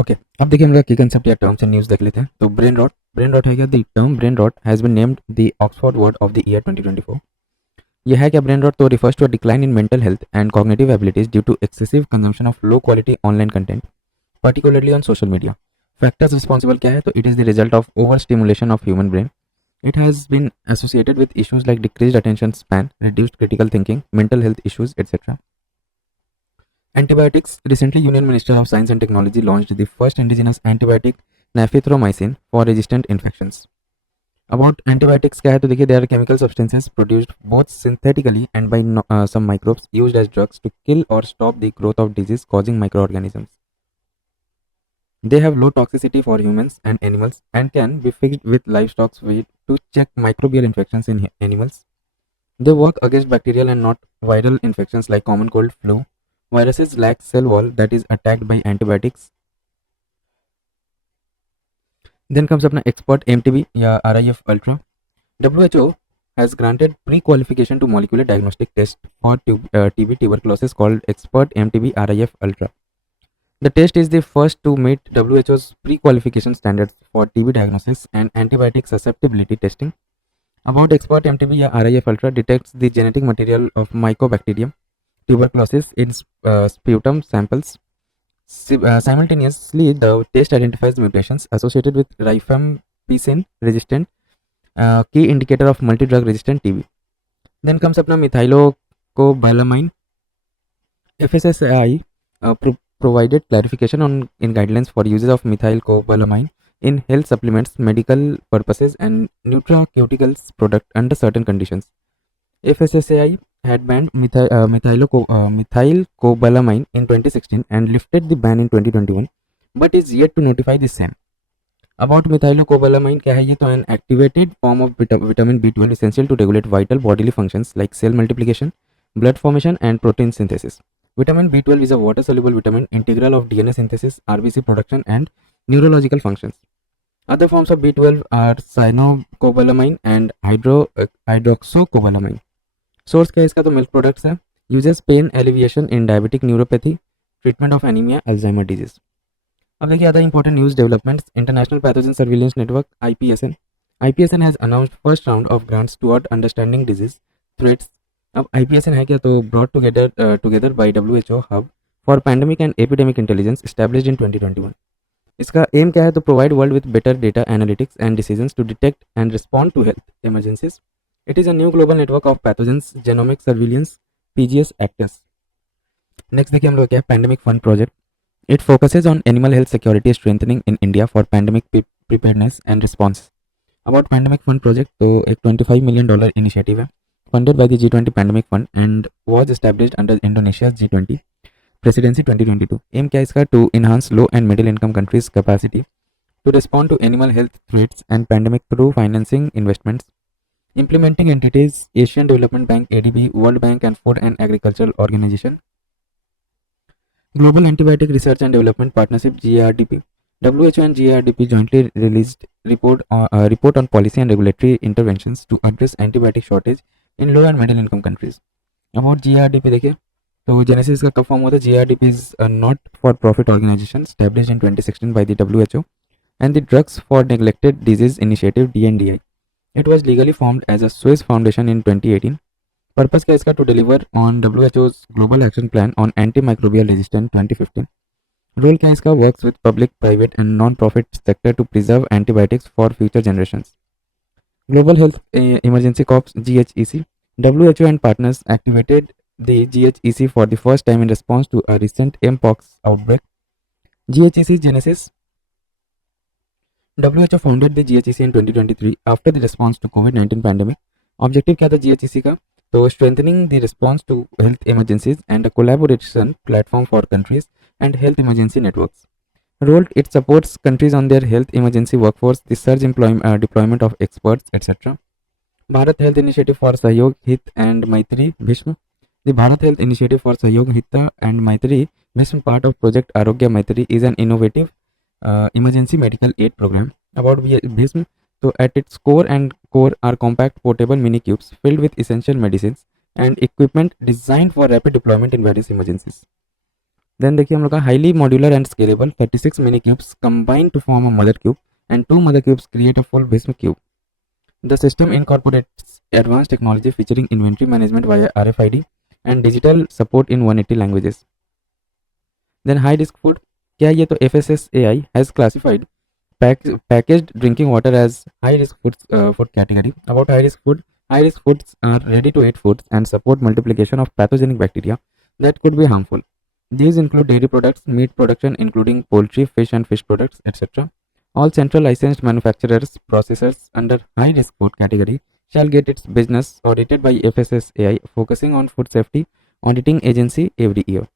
Okay, अब देखिए हम लोग की कंसेप्ट या टर्म्स एंड न्यूज़ देख लेते हैं। तो ब्रेन रॉट है क्या? The term brain rot has been named the Oxford word of the year 2024। यह है क्या ब्रेन रॉट? तो refers to a decline in mental health and cognitive abilities due to excessive consumption of low quality online content, particularly on social media. Factors responsible क्या है? तो it is the result of over stimulation of human brain. It has been associated with issues like decreased attention span, reduced critical thinking, mental health issues, etc. Antibiotics. Recently, Union Minister of Science and Technology launched the first indigenous antibiotic nafithromycin for resistant infections. About antibiotics क्या है? तो देखिए, they are chemical substances produced both synthetically and by some microbes used as drugs to kill or stop the growth of disease-causing microorganisms. They have low toxicity for humans and animals and can be fixed with livestock's weight to check microbial infections in animals. They work against bacterial and not viral infections like common cold, flu. Viruses lack cell wall that is attacked by antibiotics. Then comes अपना expert MTB या RIF Ultra. WHO has granted pre-qualification to molecular diagnostic test for TB tuberculosis called expert MTB RIF Ultra. The test is the first to meet WHO's pre-qualification standards for TB diagnosis and antibiotic susceptibility testing. About expert MTB या RIF Ultra detects the genetic material of Mycobacterium tuberculosis in sputum samples. Simultaneously, the test identifies mutations associated with rifampicin resistant, key indicator of multi-drug resistant TB. Then comes अपना methylocobalamin. FSSAI provided clarification on in guidelines for uses of methylcobalamin in health supplements, medical purposes, and nutraceuticals product under certain conditions. FSSAI had banned methylcobalamin in 2016 and lifted the ban in 2021, but is yet to notify the same. About methylcobalamin क्या है? ये तो an activated form of vitamin B12 essential to regulate vital bodily functions like cell multiplication, blood formation, and protein synthesis. Vitamin B12 is a water-soluble vitamin integral of DNA synthesis, RBC production, and neurological functions. Other forms of B12 are cyanocobalamin and hydroxocobalamin. Source क्या है इसका? तो milk products है. Uses pain alleviation in diabetic neuropathy, treatment of anaemia, Alzheimer disease. अब देखिए other important news developments. International pathogen surveillance network IPSN has announced first round of grants toward understanding disease threats. अब IPSN है क्या? तो brought together by WHO hub for pandemic and epidemic intelligence established in 2021. इसका aim क्या है? तो provide world with better data analytics and decisions to detect and respond to health emergencies. It is a new global network of pathogens, genomic surveillance, PGS actors. Next देखिए हम लोग क्या है? Pandemic Fund Project. It focuses on animal health security strengthening in India for pandemic preparedness and response. About Pandemic Fund Project, तो एक $25 million initiative है, funded by the G20 Pandemic Fund and was established under Indonesia's G20 Presidency 2022. Aim क्या है इसका? To enhance low and middle income countries' capacity to respond to animal health threats and pandemic through financing investments. Implementing entities: Asian Development Bank (ADB), World Bank, and Food and Agricultural Organization. Global Antibiotic Research and Development Partnership (GARDP). WHO and GARDP jointly released report on policy and regulatory interventions to address antibiotic shortage in low and middle income countries. About GARDP देखिए, तो genesis का कब form हुआ था? GARDP is a not for profit organization established in 2016 by the WHO and the Drugs for Neglected Disease Initiative (DNDI). It was legally formed as a Swiss foundation in 2018. Purpose क्या इसका? To deliver on WHO's Global Action Plan on Antimicrobial Resistance 2015. Role क्या इसका? Works with public, private, and non-profit sector to preserve antibiotics for future generations. Global Health Emergency Corps (GHEC). WHO and partners activated the GHEC for the first time in response to a recent mpox outbreak. GHEC genesis. WHO founded the GHEC in 2023 after the response to COVID-19 pandemic. Objective क्या था GHEC का? तो strengthening the response to health emergencies and a collaboration platform for countries and health emergency networks. Role: it supports countries on their health emergency workforce, the surge deployment of experts, etc. Bharat Health Initiative for Sahyog Hit and Maitri Bhishma. The Bharat Health Initiative for Sahyog Hita and Maitri Bhishma, part of Project Arogya Maitri, is an innovative emergency medical aid program. About Bhism, so at its core are compact portable mini cubes filled with essential medicines and equipment designed for rapid deployment in various emergencies. Then देखिए हम लोग का highly modular and scalable 36 mini cubes combine to form a mother cube and 2 mother cubes create a full Bhism cube. The system incorporates advanced technology featuring inventory management via RFID and digital support in 180 languages. Then high risk food. क्या ये तो FSSAI has classified packaged drinking water as high risk food category. About high risk foods are ready to eat foods and support multiplication of pathogenic bacteria that could be harmful. These include dairy products, meat production including poultry, fish and fish products, etc. All central licensed manufacturers processors under high risk food category shall get its business audited by FSSAI, focusing on food safety auditing agency every year.